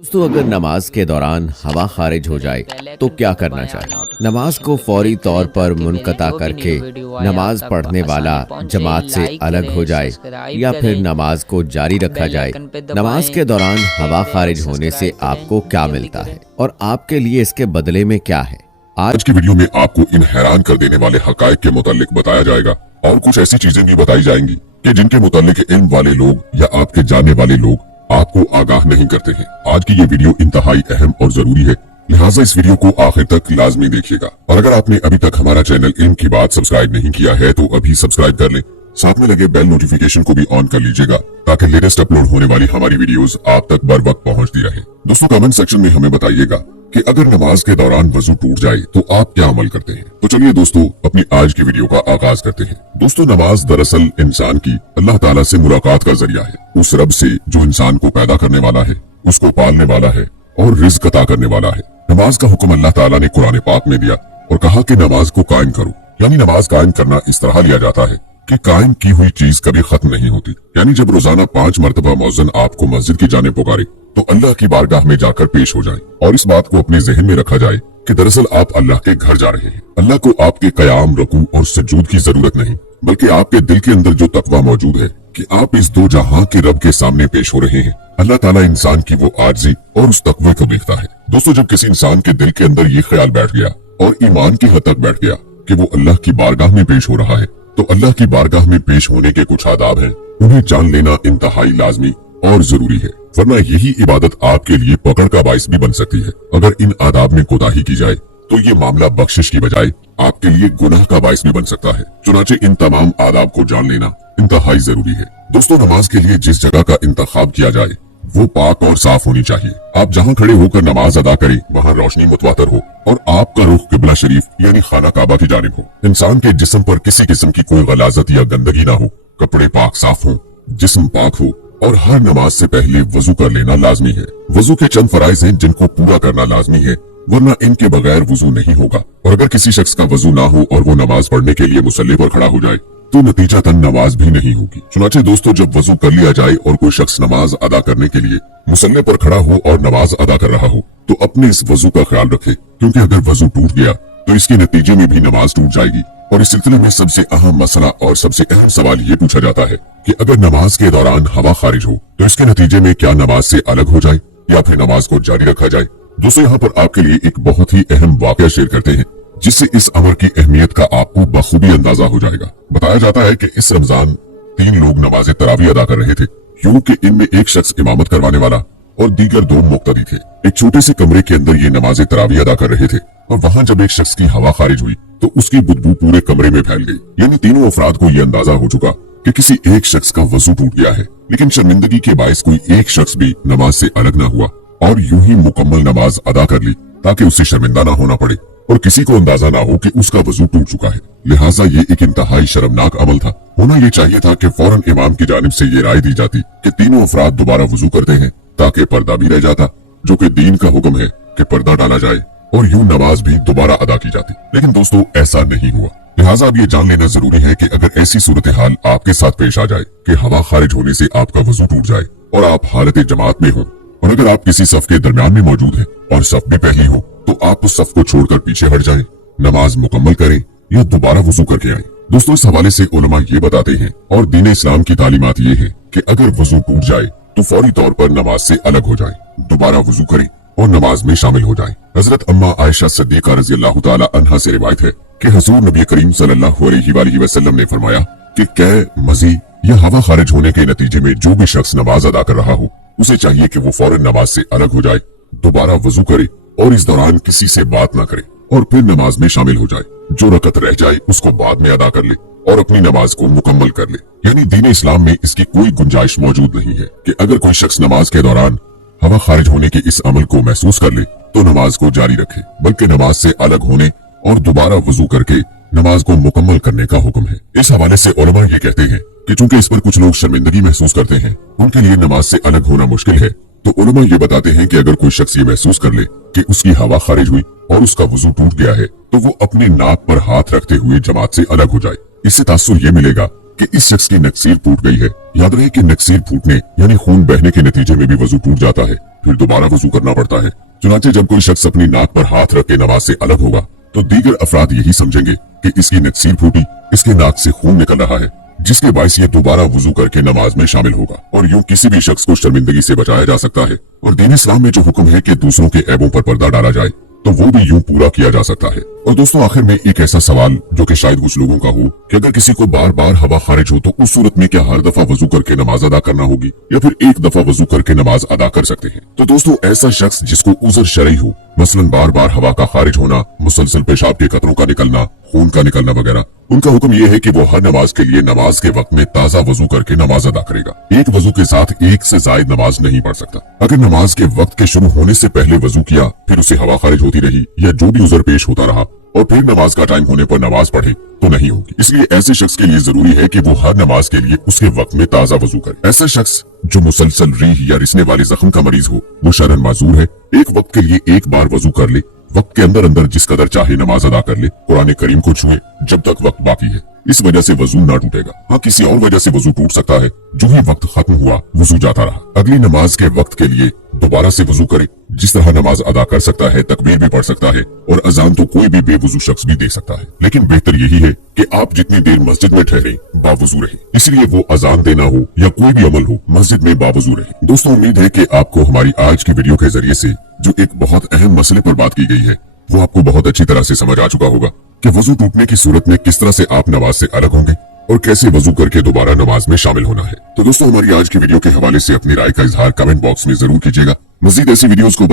दोस्तों अगर नमाज के दौरान हवा खारिज हो जाए तो क्या करना चाहिए। नमाज को फौरी तौर पर मुनक़ता करके नमाज पढ़ने वाला जमात से अलग हो जाए या फिर नमाज को जारी रखा जाए। नमाज के दौरान हवा खारिज होने से आपको क्या मिलता है और आपके लिए इसके बदले में क्या है। आज की वीडियो में आपको इन हैरान कर देने वाले हकायक के मुतालिक बताया जाएगा और कुछ ऐसी चीजें भी बताई जाएंगी कि जिनके मुतालिक इल्म वाले लोग या आपके जानने वाले लोग आपको आगाह नहीं करते हैं। आज की ये वीडियो इंतहाई अहम और जरूरी है, लिहाजा इस वीडियो को आखिर तक लाजमी देखिएगा। और अगर आपने अभी तक हमारा चैनल इल्म की बात सब्सक्राइब नहीं किया है तो अभी सब्सक्राइब कर लें, साथ में लगे बेल नोटिफिकेशन को भी ऑन कर लीजिएगा ताकि लेटेस्ट अपलोड होने वाली हमारी वीडियोस आप तक बर वक्त पहुंचती रहे। दोस्तों कमेंट सेक्शन में हमें बताइएगा कि अगर नमाज के दौरान वजू टूट जाए तो आप क्या अमल करते हैं। तो चलिए दोस्तों अपनी आज की वीडियो का आगाज करते हैं। दोस्तों नमाज दरअसल इंसान की अल्लाह ताला से मुलाकात का जरिया है, उस रब से जो इंसान को पैदा करने वाला है, उसको पालने वाला है और रिज़्क अता करने वाला है। नमाज का हुक्म अल्लाह ताला ने कुरान पाक में दिया और कहा कि नमाज को कायम करो। यानी नमाज कायम करना इस तरह लिया जाता है कि कायम की हुई चीज कभी खत्म नहीं होती। यानी जब रोजाना 5 मरतबा मौज़िन आपको मस्जिद की जाने पुकारे तो अल्लाह की बारगाह में जाकर पेश हो जाएं और इस बात को अपने जहन में रखा जाए कि दरअसल आप अल्लाह के घर जा रहे हैं। अल्लाह को आपके कयाम, रुकू और सजूद की जरूरत नहीं, बल्कि आपके दिल के अंदर जो तकवा मौजूद है कि आप इस दो जहां के रब के सामने पेश हो रहे हैं। अल्लाह ताला इंसान की वो आजिज़ी और उस तकवे को देखता है। दोस्तों जब किसी इंसान के दिल के अंदर ये ख्याल बैठ गया और ईमान की हद तक बैठ गया कि वो अल्लाह की बारगाह में पेश हो रहा है, तो अल्लाह की बारगाह में पेश होने के कुछ आदाब हैं, उन्हें जान लेना इंतहाई लाजमी और जरूरी है, वरना यही इबादत आपके लिए पकड़ का बाइस भी बन सकती है। अगर इन आदाब में कोताही की जाए तो ये मामला बख्शिश की बजाय आपके लिए गुनाह का बाइस भी बन सकता है। चुनाचे इन तमाम आदाब को जान लेना इंतहाई जरूरी है। दोस्तों नमाज के लिए जिस जगह का इंतखाब किया जाए वो पाक और साफ होनी चाहिए। आप जहाँ खड़े होकर नमाज अदा करें वहाँ रोशनी मुतवातर हो और आपका रुख किबला शरीफ यानी खाना काबा की जानिब हो। इंसान के जिस्म पर किसी किस्म की कोई गलाजत या गंदगी ना हो, कपड़े पाक साफ हो, जिस्म पाक हो और हर नमाज से पहले वजू कर लेना लाजमी है। वजू के चंद फराइज हैं जिनको पूरा करना लाजमी है, वरना इनके बगैर वजू नहीं होगा। और अगर किसी शख्स का वजू ना हो और वो नमाज पढ़ने के लिए मुसल्ले पर खड़ा हो जाए तो नतीजतन नमाज भी नहीं होगी। चुनाचे दोस्तों जब वजू कर लिया जाए और कोई शख्स नमाज अदा करने के लिए मुसल्ले पर खड़ा हो और नमाज अदा कर रहा हो तो अपने इस वजू का ख्याल रखे, क्योंकि अगर वजू टूट गया तो इसके नतीजे में भी नमाज टूट जाएगी। और इस सिलसिले में सबसे अहम मसला और सबसे अहम सवाल ये पूछा जाता है कि अगर नमाज के दौरान हवा खारिज हो तो इसके नतीजे में क्या नमाज से अलग हो जाए या फिर नमाज को जारी रखा जाए। दोस्तों यहाँ पर आपके लिए एक बहुत ही अहम वाकया शेयर करते हैं जिससे इस अमर की अहमियत का आपको बखूबी अंदाजा हो जाएगा। बताया जाता है कि इस रमजान 3 लोग नमाज तरावी अदा कर रहे थे, यूं कि इनमें एक शख्स इमामत करवाने वाला और दीगर 2 मुक्तदी थे। एक छोटे से कमरे के अंदर ये नमाज तरावी अदा कर रहे थे और वहाँ जब एक शख्स की हवा खारिज हुई तो उसकी बुदबू पूरे कमरे में फैल गई। यानी तीनों अफराद को यह अंदाजा हो चुका कि किसी एक शख्स का वजू टूट गया है, लेकिन शर्मिंदगी के बायस कोई एक शख्स भी नमाज से अलग न हुआ और यूं ही मुकम्मल नमाज अदा कर ली ताकि उसे शर्मिंदा न होना पड़े और किसी को अंदाजा ना हो कि उसका वजू टूट चुका है। लिहाजा ये एक इंतहाई शर्मनाक अमल था। होना ये चाहिए था कि फौरन इमाम की जानिब से ये राय दी जाती कि तीनों अफराद दोबारा वजू करते हैं ताकि पर्दा भी रह जाता, जो कि दीन का हुक्म है कि पर्दा डाला जाए और यूं नमाज भी दोबारा अदा की जाती। लेकिन दोस्तों ऐसा नहीं हुआ। लिहाजा अब ये जान लेना जरूरी है कि अगर ऐसी सूरत हाल आपके साथ पेश आ जाए कि हवा खारिज होने से आपका वजू टूट जाए और आप हालत जमात में हो और अगर आप किसी सफ के दरमियान में मौजूद हैं और सफ भी पहली हो तो आप उस सफ को छोड़कर पीछे हट जाएं, नमाज मुकम्मल करें या दोबारा वजू करके आएं। दोस्तों इस हवाले से उलमा ये बताते हैं और दीन इस्लाम की तालीमात ये है कि अगर वजू टूट जाए तो फौरी तौर पर नमाज से अलग हो जाए, दोबारा वजू करें और नमाज में शामिल हो जाएं। हजरत अम्मा आयशा सिद्दीका रज़ी अल्लाह ताला अन्हा से रिवायत है कि हुजूर नबी करीम सल्लल्लाहु अलैहि वसल्लम ने फरमाया कि कै, मजी या हवा खारिज होने के नतीजे में जो भी शख्स नमाज अदा कर रहा हो उसे चाहिए कि वो फौरन नमाज से अलग हो जाए, दोबारा वजू करे और इस दौरान किसी से बात ना करे और फिर नमाज में शामिल हो जाए। जो रकत रह जाए उसको बाद में अदा कर ले और अपनी नमाज को मुकम्मल कर ले। यानी दीन इस्लाम में इसकी कोई गुंजाइश मौजूद नहीं है कि अगर कोई शख्स नमाज के दौरान हवा खारिज होने के इस अमल को महसूस कर ले तो नमाज को जारी रखे, बल्कि नमाज से अलग होने और दोबारा वजू करके नमाज को मुकम्मल करने का हुक्म है। इस हवाले से उलमा ये कहते हैं कि चूंकि इस पर कुछ लोग शर्मिंदगी महसूस करते हैं, उनके लिए नमाज से अलग होना मुश्किल है, तो उलमा ये बताते हैं कि अगर कोई शख्स ये महसूस कर ले कि उसकी हवा खारिज हुई और उसका वजू टूट गया है तो वो अपने नाक पर हाथ रखते हुए जमात से अलग हो जाए। इससे तासुर ये मिलेगा कि इस शख्स की नक्सीर फूट गई है। याद रहे कि नक्सीर फूटने यानी खून बहने के नतीजे में भी वजू टूट जाता है, फिर दोबारा वजू करना पड़ता है। चुनांचे जब कोई शख्स अपनी नाक पर हाथ रख के नमाज से अलग होगा तो दीगर अफराद यही समझेंगे कि इसकी नक्सीर फूटी, इसके नाक से खून निकल रहा है, जिसके बायस ये दोबारा वजू करके नमाज में शामिल होगा और यूं किसी भी शख्स को शर्मिंदगी से बचाया जा सकता है। और दीन इस्लाम में जो हुक्म है कि दूसरों के ऐबों पर पर्दा डाला जाए तो वो भी यूं पूरा किया जा सकता है। और दोस्तों आखिर में एक ऐसा सवाल जो कि शायद कुछ लोगों का हो कि अगर किसी को बार बार हवा खारिज हो तो उस सूरत में क्या हर दफा वजू करके नमाज अदा करना होगी या फिर एक दफा वजू करके नमाज अदा कर सकते हैं? तो दोस्तों ऐसा शख्स जिसको उज़र शरई हो, मसलन बार बार हवा का खारिज होना, मुसलसल पेशाब के कतरों का निकलना, खून का निकलना वगैरह, उनका हुक्म यह है कि वो हर नमाज के लिए नमाज के वक्त में ताज़ा वजू करके नमाज अदा करेगा। एक वजू के साथ एक से जायद नमाज नहीं पढ़ सकता। अगर नमाज के वक्त के शुरू होने से पहले वजू किया, फिर उसे हवा खारिज होती रही या जो भी उज़र पेश होता रहा और फिर नमाज का टाइम होने पर नमाज पढ़े तो नहीं होगी। इसलिए ऐसे शख्स के लिए जरूरी है कि वो हर नमाज के लिए उसके वक्त में ताज़ा वजू करे। ऐसा शख्स जो मुसलसल रीह या रिसने वाले जख्म का मरीज हो, वो शरन माजूर है। एक वक्त के लिए एक बार वजू कर ले, वक्त के अंदर अंदर जिस कदर चाहे नमाज अदा कर ले, कुरान करीम को छुए जब तक वक्त बाकी है। इस वजह से वजू ना टूटेगा। हाँ, किसी और वजह से वजू टूट सकता है। जो ही वक्त खत्म हुआ वजू जाता रहा। अगली नमाज के वक्त के लिए दोबारा से वजू करे। जिस तरह नमाज अदा कर सकता है, तकबीर भी पढ़ सकता है और अजान तो कोई भी बेवजू शख्स भी दे सकता है। लेकिन बेहतर यही है कि आप जितनी देर मस्जिद में ठहरे बावजू रहे। इसलिए वो अजान देना हो या कोई भी अमल हो, मस्जिद में बावजू रहे। दोस्तों उम्मीद है कि आपको हमारी आज की वीडियो के जरिए से जो एक बहुत अहम मसले पर बात की गई है वो आपको बहुत अच्छी तरह से समझ आ चुका होगा कि वजू टूटने की सूरत में किस तरह से आप नमाज से अलग होंगे और कैसे वजू करके दोबारा नमाज में शामिल होना है। तो दोस्तों हमारी आज की वीडियो के हवाले से अपनी राय का इजहार कमेंट बॉक्स में जरूर कीजिएगा। मजीद ऐसी वीडियोस को